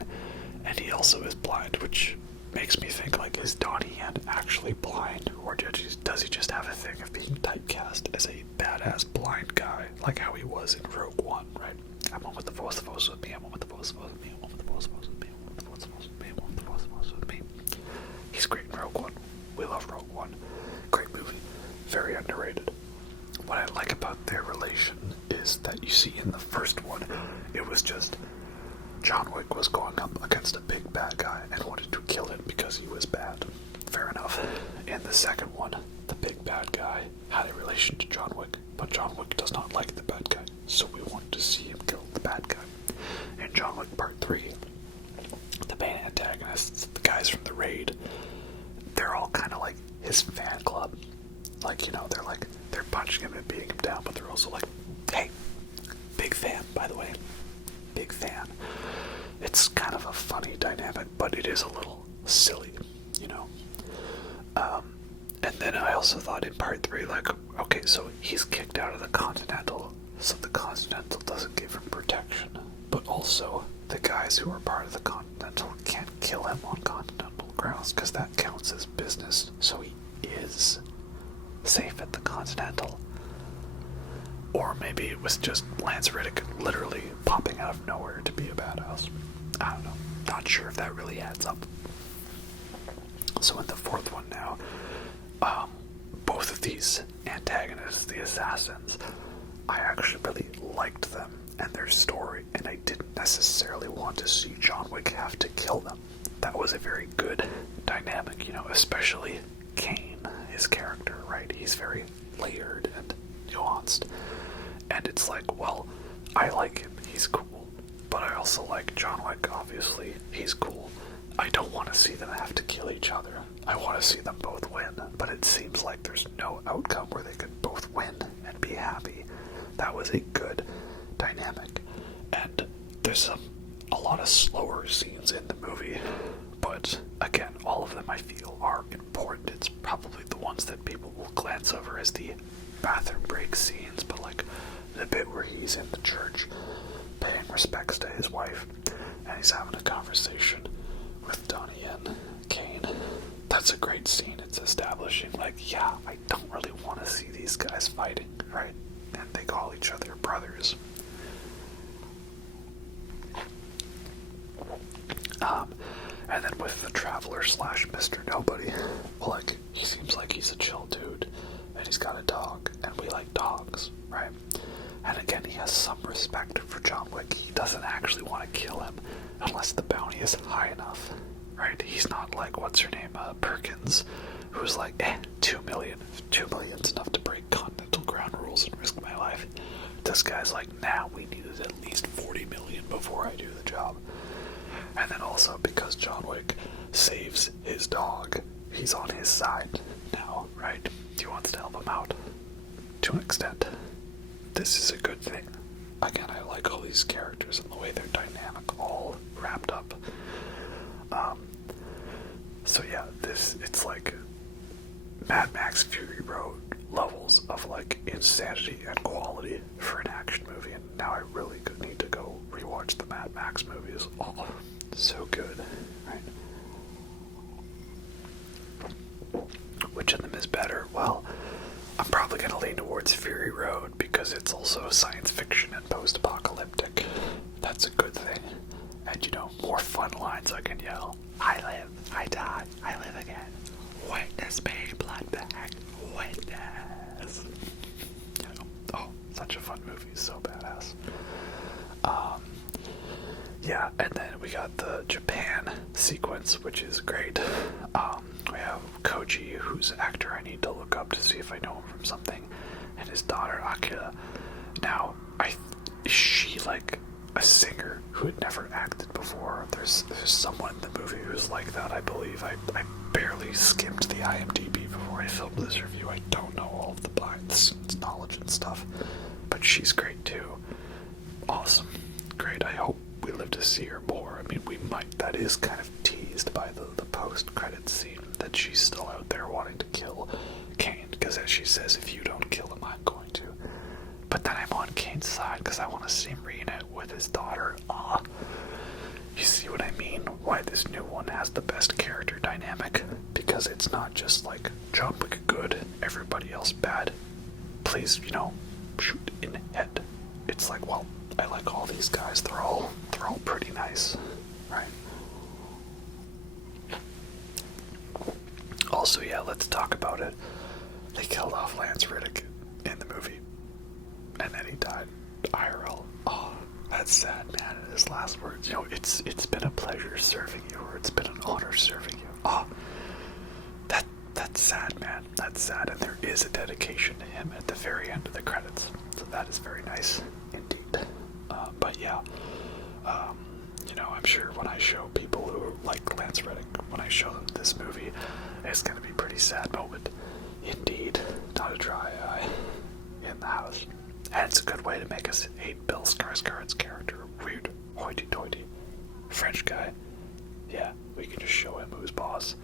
and he also is blind, which makes me think, like, is Donnie Yen actually blind, or does he just have a thing of being typecast as a badass blind guy, like how he was in Rogue One, right? I'm one with the force with me, I'm one with the force with me, I'm one with the force with me, I'm one with the force with me, I'm one with the force with me. He's great in Rogue One. We love Rogue One. Great movie. Very underrated. What I like about their relation is that you see in the first one, it was just John Wick was going up against a big bad guy and wanted to kill him because he was bad. Fair enough. In the second one, the big bad guy had a relation to John Wick, but John Wick does not like the bad guy, so we wanted to see him kill the bad guy. In John Wick Part 3, the main antagonists, the guys from the raid, they're all kind of like his fan club. Like, they're punching him and beating him down, but they're also like, hey, big fan, by the way. Big fan. It's kind of a funny dynamic, but it is a little silly, And then I also thought in part 3, like, okay, so he's kicked out of the Continental, so the Continental doesn't give him protection, but also the guys who are part of the Continental can't kill him on Continental grounds, because that counts as business, so he is safe at the Continental. Or maybe it was just Lance Reddick literally popping out of nowhere to be a badass. I don't know. Not sure if that really adds up. So in the fourth one now, both of these antagonists, the assassins, I actually really liked them and their story, and I didn't necessarily want to see John Wick have to kill them. That was a very good dynamic, especially Kane, his character, right? He's very layered and nuanced. And it's like, well, I like him, he's cool. But I also like John Wick, obviously, he's cool. I don't want to see them have to kill each other. I want to see them both win. But it seems like there's no outcome where they could both win and be happy. That was a good dynamic. And there's a lot of slower scenes in the movie. But again, all of them I feel are important. It's probably the ones that people will glance over as the bathroom break scenes, but like the bit where he's in the church paying respects to his wife and he's having a conversation with Donnie and Kane. That's a great scene. It's establishing, like, yeah, I don't really want to see these guys fighting, right? And they call each other brothers. And then with the Traveler / Mr. Nobody, well, like, he seems like he's a chill dude, and he's got a dog, and we like dogs, right? And again, he has some respect for John Wick. He doesn't actually want to kill him unless the bounty is high enough, right? He's not like, what's her name, Perkins, who's like, 2 million. 2 million's enough to break continental ground rules and risk my life. This guy's like, nah, we needed at least 40 million before I do the job. And then also, because John Wick saves his dog, he's on his side now, right? He wants to help him out, to an extent. This is a good thing. Again, I like all these characters and the way they're dynamic, all wrapped up. So yeah, it's like Mad Max Fury Road levels of like insanity and quality for an action movie, and now I really need to go rewatch the Mad Max movies. Oh, so good, right? is better? Well, I'm probably going to lean towards Fury Road because it's also science fiction and post-apocalyptic. That's a good thing. And, you know, more fun lines I can yell. I live, I die, I live again. Witness me, bloodbag. Witness. You know, oh, such a fun movie. So badass. Yeah, and then we got the Japan sequence, which is great. We have Koji, who's an actor I need to look up to see if I know him from something, and his daughter Akira. Now, is she like a singer who had never acted before? There's someone in the movie who's like that, I believe. I barely skimmed the IMDb before I filmed this review. I don't know all of the behind the scenes knowledge and stuff, but she's great too. Awesome. Great. I hope we live to see her more. I mean, we might. That is kind of teased by the post-credits scene that she's still out there wanting to kill Kane, because as she says, if you don't kill him, I'm going to. But then I'm on Kane's side because I want to see him reunite with his daughter. You see what I mean? Why this new one has the best character dynamic? Because it's not just like John Wick good, everybody else bad. Please, you know, shoot in the head. It's like, well, I like all these guys. They're all pretty nice, right? Also, yeah, let's talk about it. They killed off Lance Riddick in the movie, and then he died IRL. Oh, that's sad, man. In his last words, you know, it's been a pleasure serving you, or it's been an honor serving you. Oh, that's sad, man. That's sad, and there is a dedication to him at the very end of the credits, so that is very nice indeed. But yeah, you know, I'm sure when I show people who like Lance Riddick, when I show them this movie, it's going to be a pretty sad moment. Indeed, not a dry eye in the house. And it's a good way to make us hate Bill Skarsgård's character. Weird, hoity-toity French guy. Yeah, we can just show him who's boss.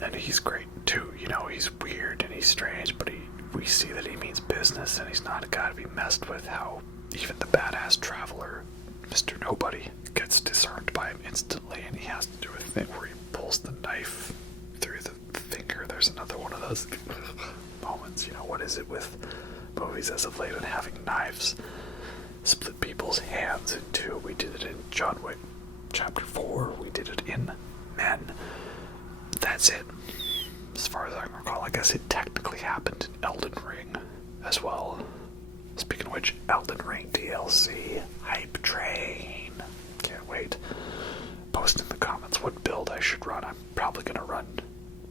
And he's great too. You know, he's weird and he's strange, but we see that he means business, and he's not a guy to be messed with. How even the badass traveler, Mr. Nobody, gets disarmed by him instantly, and he has to do a thing where he pulls the knife through the finger. There's another one of those moments. You know, what is it with movies as of late and having knives split people's hands in two? We did it in John Wick Chapter 4. We did it in Men. That's it. As far as I can recall, I guess it technically happened in Elden Ring as well. Speaking of which, Elden Ring DLC, hype train. Can't wait. Post in the comments what build I should run. I'm probably going to run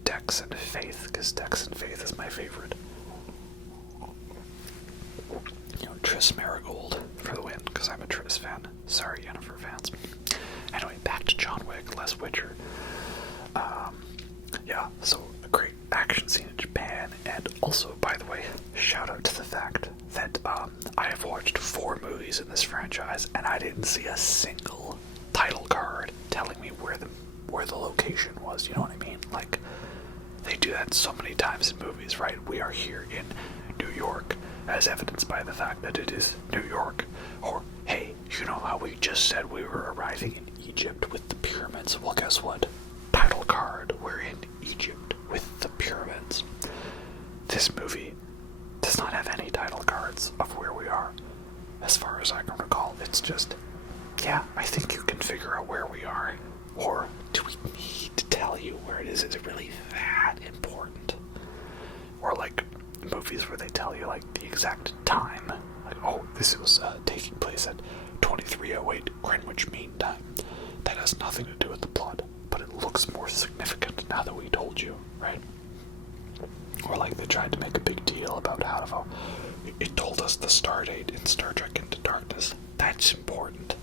Dex and Faith, because Dex and Faith is my favorite. You know, Triss Marigold for the win, because I'm a Triss fan. Sorry, Yennefer fans. Anyway, back to John Wick, less Witcher. Yeah, so a great action scene in Japan, and also, by the way, shout out to the fact that I have watched 4 movies in this franchise, and I didn't see a single title card telling me where the location was. You know what I mean? Like, they do that so many times in movies, right? We are here in New York, as evidenced by the fact that it is New York. Or, hey, you know how we just said we were arriving in Egypt with the pyramids? Well, guess what? Title card, we're in Egypt with the pyramids. This movie does not have any title cards of where we are. As far as I can recall, it's just, yeah, I think you can figure out where we are. Or do we need to tell you where it is? Is it really that important? Or like movies where they tell you like the exact time. Like, oh, this was taking place at 23:08 Greenwich Mean Time. That has nothing to do with the plot, but it looks more significant now that we told you, right? Or like they tried to make a big deal about how it told us the star date in Star Trek Into Darkness. That's important.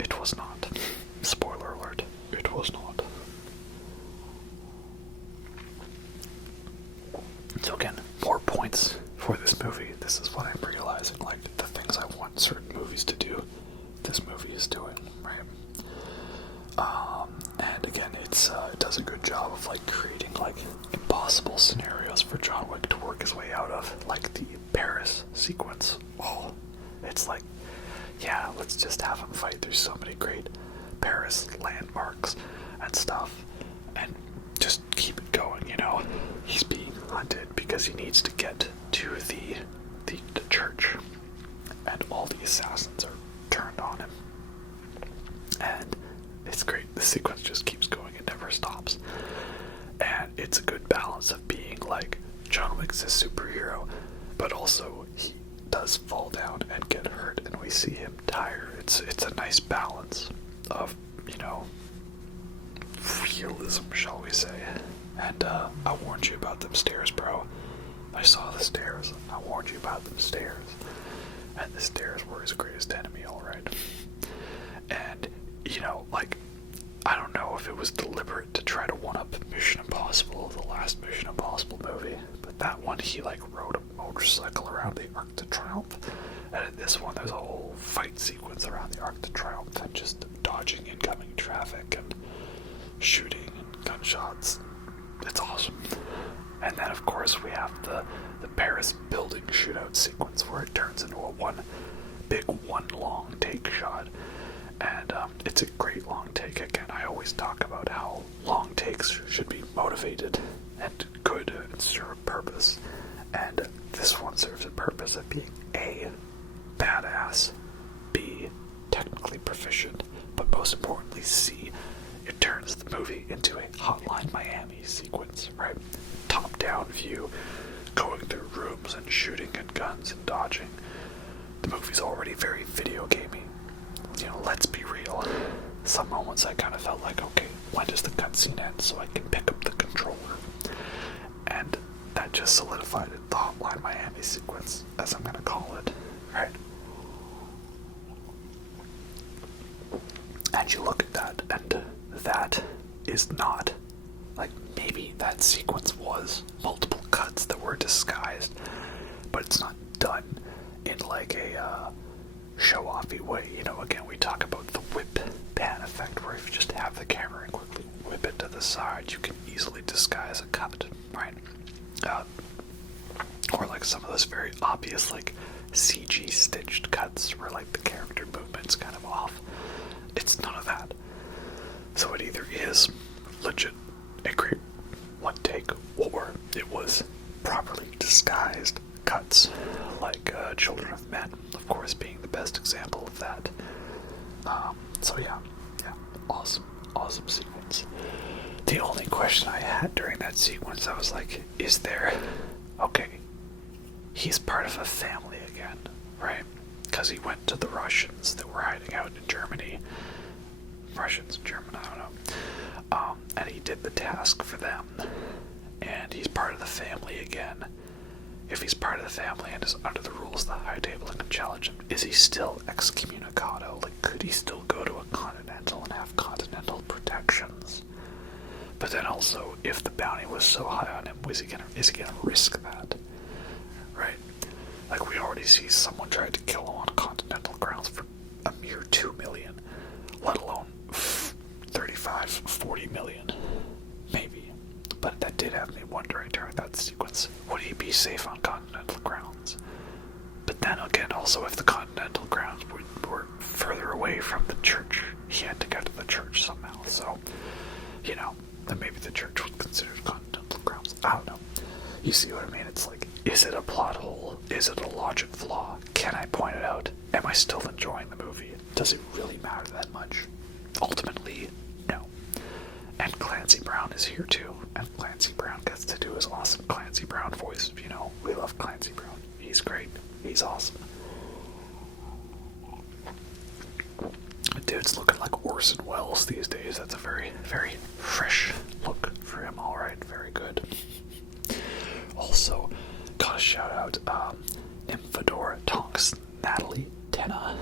It was not. Spoiler alert. It was not. So again, more points for this movie. This is what I'm realizing. Like, the things I want certain movies to do, this movie is doing, right? And again, it does a good job of like creating like impossible scenarios for John Wick to work his way out of, like the Paris sequence. Oh, it's like, yeah, let's just have him fight. There's so many great Paris landmarks and stuff, and just keep it going, you know. He's being hunted because he needs to get to the church, and all the assassins are turned on him. And it's great. The sequence just keeps going. It never stops. And it's a good balance of being like, John Wick's a superhero, but also he does fall down and get hurt, and we see him tire. It's a nice balance of, you know, realism, shall we say. And I warned you about them stairs, bro. I saw the stairs. I warned you about them stairs. And the stairs were his greatest enemy, alright. And, you know, like, I don't know if it was deliberate to try to one-up Mission Impossible, the last Mission Impossible movie, but that one he, like, rode a motorcycle around the Arc de Triomphe. And in this one, there's a whole fight sequence around the Arc de Triomphe and just dodging incoming traffic and shooting and gunshots. It's awesome. And then, of course, we have the Paris building shootout sequence where it turns into a one long take shot. And it's a great long take. Again, I always talk about how long takes should be motivated and good and serve a purpose. And this one serves a purpose of being A, badass, B, technically proficient, but most importantly, C, it turns the movie into a Hotline Miami sequence, right? Top-down view, going through rooms and shooting and guns and dodging. The movie's already very video gamey. You know, let's be real. Some moments I kind of felt like, okay, when does the cutscene end so I can pick up the controller? And that just solidified it, the Hotline Miami sequence, as I'm gonna call it, right? And you look at that, and that is not, like, maybe that sequence was multiple cuts that were disguised, but it's not done in like a show-offy way. You know, again, we talk about the whip pan effect, where if you just have the camera and quickly whip it to the side, you can easily disguise a cut, right? Or like some of those very obvious, like, CG stitched cuts where, like, the character movement's kind of off. It's none of that. So it either is legit a great one take, or it was properly disguised cuts, like Children of Men, of course, being the best example of that. So yeah, awesome sequence. The only question I had during that sequence, I was like, is there, okay, he's part of a family again, right? Because he went to the Russians that were hiding out in Germany. Russians, German, I don't know. And he did the task for them. And he's part of the family again. If he's part of the family and is under the rules of the High Table and can challenge him, is he still excommunicado? Like, could he still go to a Continental and have Continental protections? But then also, if the bounty was so high on him, is he gonna risk that? Right? Like, we already see someone tried to kill him on Continental grounds for a mere 2 million, let alone 35, 40 million. Maybe. But that did have me wondering during that sequence, would he be safe on Continental grounds? But then again, also, if the Continental grounds were further away from the church, he had to get to the church somehow. So, you know, then maybe the church would consider Continental grounds. I don't know. You see what I mean? It's like, is it a plot hole? Is it a logic flaw? Can I point it out? Am I still enjoying the movie? Does it really matter that much? Ultimately, no. And Clancy Brown is here too, and Clancy Brown gets to do his awesome Clancy Brown voice. You know, we love Clancy Brown. He's great. He's awesome. Dude's looking like Orson Welles these days. That's a very, very fresh look for him. Alright, very good. Also, gotta shout out Nymphadora Tonks, Natalie Tena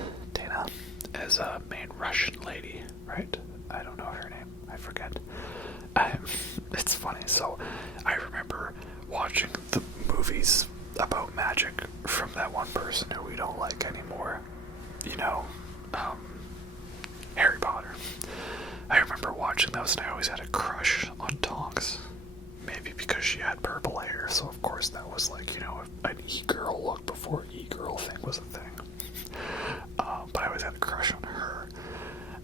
as a main Russian lady, right? I don't know her name. I forget. It's funny. So I remember watching the movies about magic from that one person who we don't like anymore. You know, Harry Potter. I remember watching those and I always had a crush on Tonks. Maybe because she had purple hair, so of course that was like, you know, an e-girl look before e-girl thing was a thing. But I always had a crush on her.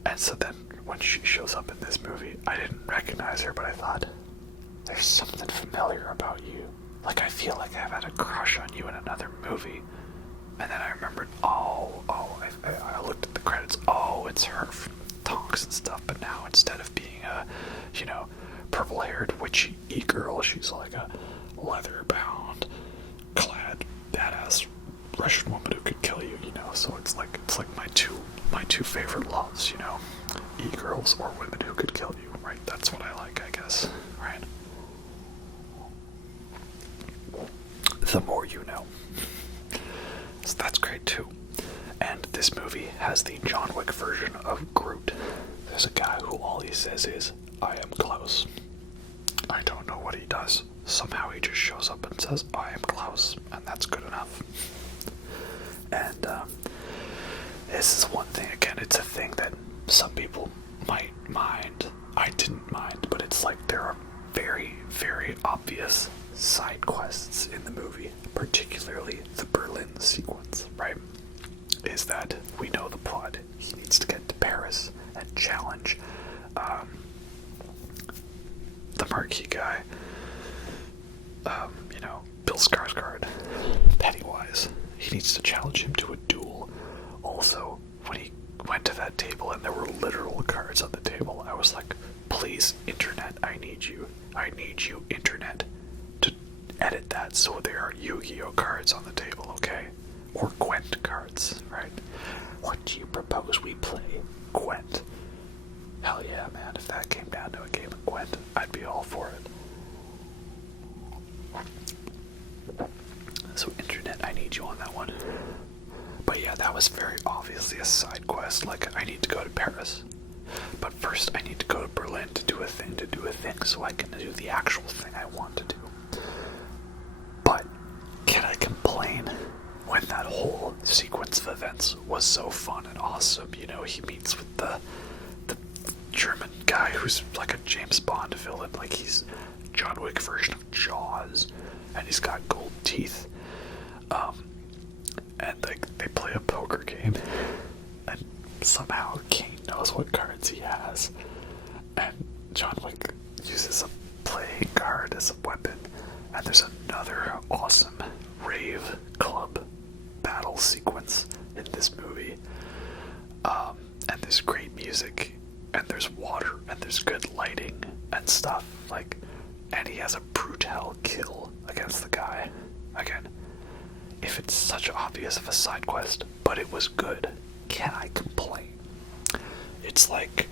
And so then when she shows up in this movie, I didn't recognize her, but I thought, there's something familiar about you. Like, I feel like I've had a crush on you in another movie. And then I remembered, I looked at the credits, it's her from Tonks and stuff, but now instead of being a, purple-haired witchy e-girl, she's like a leather-bound, clad, badass Russian woman who could kill you, so it's like my two favorite loves, e-girls or women who could kill you, right? That's what I like, I guess, right? The more you know. So that's great too. And this movie has the John Wick version of Groot. There's a guy who all he says is, I am Klaus. I don't know what he does. Somehow he just shows up and says, I am Klaus, and that's good enough. And this is one thing, again, it's a thing that some people might mind. I didn't mind, but it's like there are very, very obvious side quests in the movie, particularly the Berlin sequence, right? Is that we know the plot. He needs to get to Paris and challenge the Marquis guy, Bill Skarsgård, Pennywise. He needs to challenge him to a duel. Also, when he went to that table and there were literal cards on the table, I was like, please, internet, I need you. I need you, internet, to edit that so there are Yu-Gi-Oh cards on the table, okay? Or Gwent cards, right? What do you propose we play? Gwent. Hell yeah, man. If that came down to a game of Gwent, I'd be all for it. So, internet, I need you on that one. But yeah, that was very obviously a side quest. Like, I need to go to Paris. But first, I need to go to Berlin to do a thing, so I can do the actual thing I want to do. But, can I complain when that whole sequence of events was so fun and awesome? He meets with the German guy who's like a James Bond villain, like he's John Wick version of Jaws, and he's got gold teeth. And they play a poker game, and somehow Kane knows what cards he has, and John Wick uses a playing card as a weapon. And there's another awesome rave club battle sequence in this movie, and there's great music, and there's water, and there's good lighting and stuff, and he has a brutal kill against the guy. Again, if it's such obvious of a side quest, but it was good, can I complain? It's like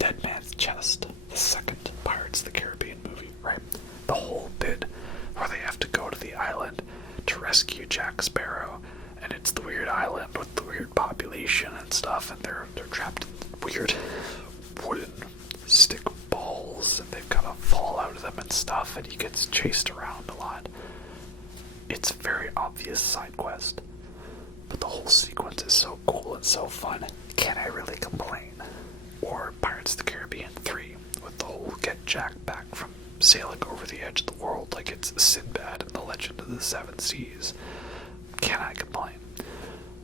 Dead Man's Chest, the second Pirates of the Caribbean movie, right? The whole bit where they have to go to the island to rescue Jack Sparrow, and it's the weird island with the weird population and stuff, and they're trapped in weird wooden stick balls, and they've got to fall out of them and stuff, and he gets chased around a lot. It's a very obvious side quest, but the whole sequence is so cool and so fun. Can I really complain? Or Pirates of the Caribbean 3, with the whole get Jack back from sailing over the edge of the world like it's Sinbad and the Legend of the Seven Seas. Can I complain?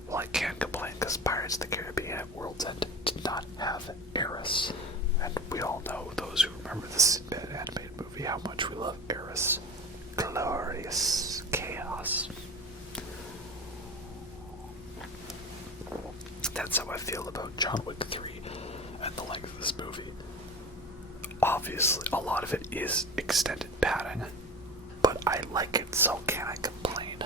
Well, I can complain because Pirates of the Caribbean at World's End did not have Eris. And we all know, those who remember the Sinbad animated movie, how much we love Eris. Glorious chaos. That's how I feel about John Wick 3 and the length of this movie. Obviously, a lot of it is extended padding, but I like it, so can I complain?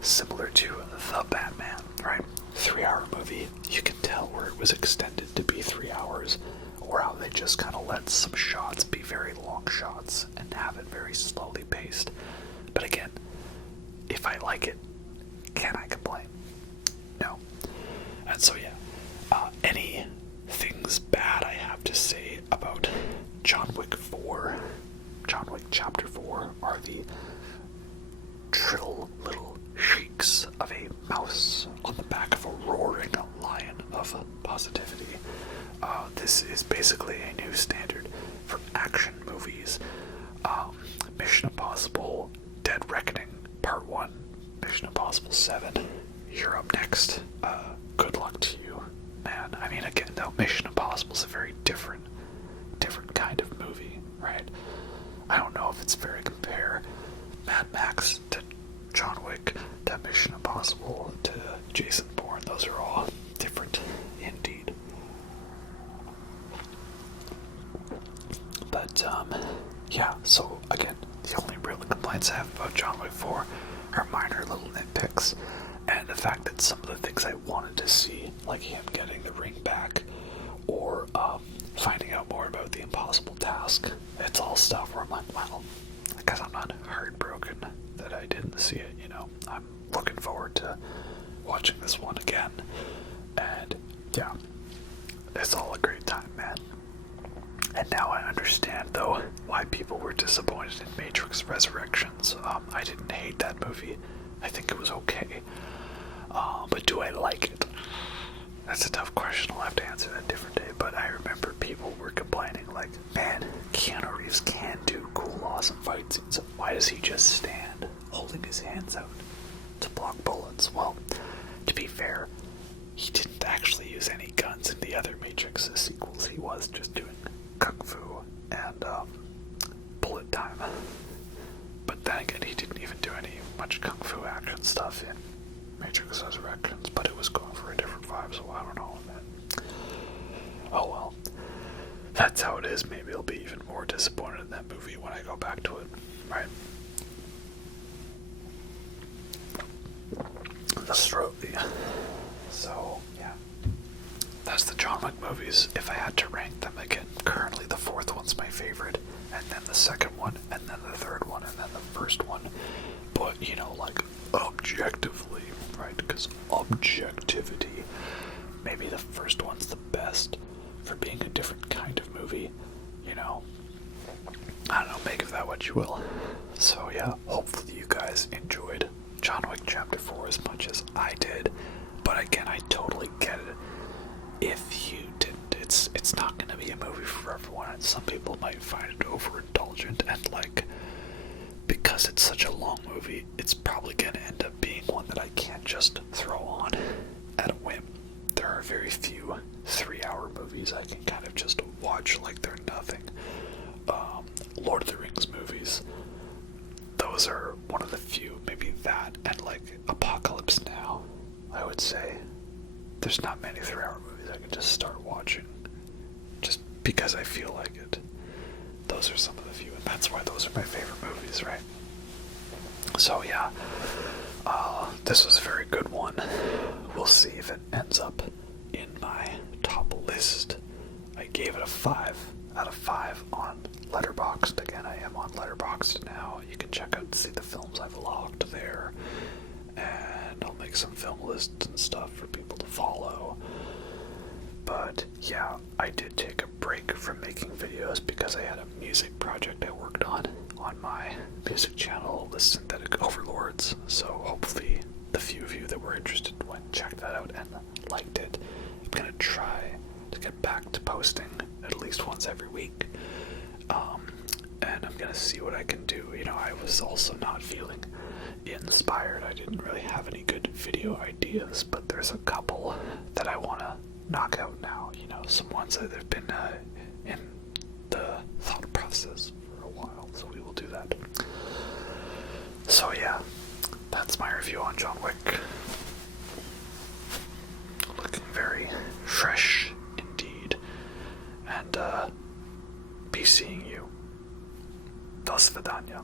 Similar to The Batman, right? 3-hour movie, you can tell where it was extended to be 3 hours, or how they just kind of let some shots be very long shots and have it very slowly paced. But again, if I like it, can I complain? No. And so yeah, any things bad I have to say about John Wick 4, John Wick Chapter 4, are the trill little shrieks of a mouse on the back of a roaring lion of positivity. This is basically a new standard for action movies. Mission Impossible Dead Reckoning Part 1, Mission Impossible 7, you're up next. Good luck to you, man. I mean, again, though, Mission Impossible is a very different kind of movie, right? I don't know if it's fair to compare Mad Max to John Wick to Mission Impossible to Jason Bourne. Those are all different indeed. But yeah, so again, the only real complaints I have about John Wick 4 are minor little nitpicks, and the fact that some of the things I wanted to see, like him getting the ring back, or finding out more about the impossible task, it's all stuff where I'm like, well, I guess I'm not heartbroken that I didn't see it, you know. I'm looking forward to watching this one again, and yeah, it's all a great time, man. And now I understand, though, why people were disappointed in Matrix Resurrections. I didn't hate that movie. I think it was okay. But do I like it? That's a tough question. I'll have to answer that a different day. But I remember people were complaining, like, man, Keanu Reeves can do cool, awesome fight scenes. Why does he just stand holding his hands out to block bullets? Well, to be fair, he didn't actually use any guns in the other Matrix sequels. He was just doing kung fu and bullet time. But then again, he didn't even do much kung fu action stuff in Matrix Resurrections, but it was going for a different vibe, so I don't know, man. Oh well. That's how it is. Maybe I'll be even more disappointed in that movie when I go back to it, right? So, yeah. That's the John Wick movies. If I had to rank them again, currently the fourth one's my favorite, and then the second one, and then the third one, and then the first one. But, you know, like, objectively, right? Because objectivity, maybe the first one's the best for being a different kind of movie, you know? I don't know, make of that what you will. So, yeah, hopefully you guys enjoyed John Wick Chapter 4 as much as I did. But again, I totally get it. If you didn't, it's not going to be a movie for everyone, and some people might find it overindulgent, and like, because it's such a long movie, it's probably going to end up being one that I can't just throw on at a whim. There are very few 3-hour movies I can kind of just watch like they're nothing. Lord of the Rings movies, those are one of the few, maybe that, and like Apocalypse Now, I would say. There's not many 3-hour movies I can just start watching, just because I feel like it. Those are some of the few, and that's why those are my favorite movies, right? So yeah, this was a very good one. We'll see if it ends up in my top list. I gave it a 5 out of 5 on Letterboxd. Again, I am on Letterboxd now. You can check out and see the films I've logged there, and I'll make some film lists and stuff for people to follow. But yeah, I did take a break from making videos because I had a music project I worked on my music channel, The Synthetic Overlords. So hopefully the few of you that were interested went and checked that out and liked it. I'm gonna try to get back to posting at least once every week. And I'm gonna see what I can do. You know, I was also not feeling inspired. I didn't really have any good video ideas, but there's a couple that I want to knock out now. You know, some ones that have been in the thought process for a while, so we will do that. So yeah, that's my review on John Wick. Looking very fresh indeed, and be seeing you. До свидания.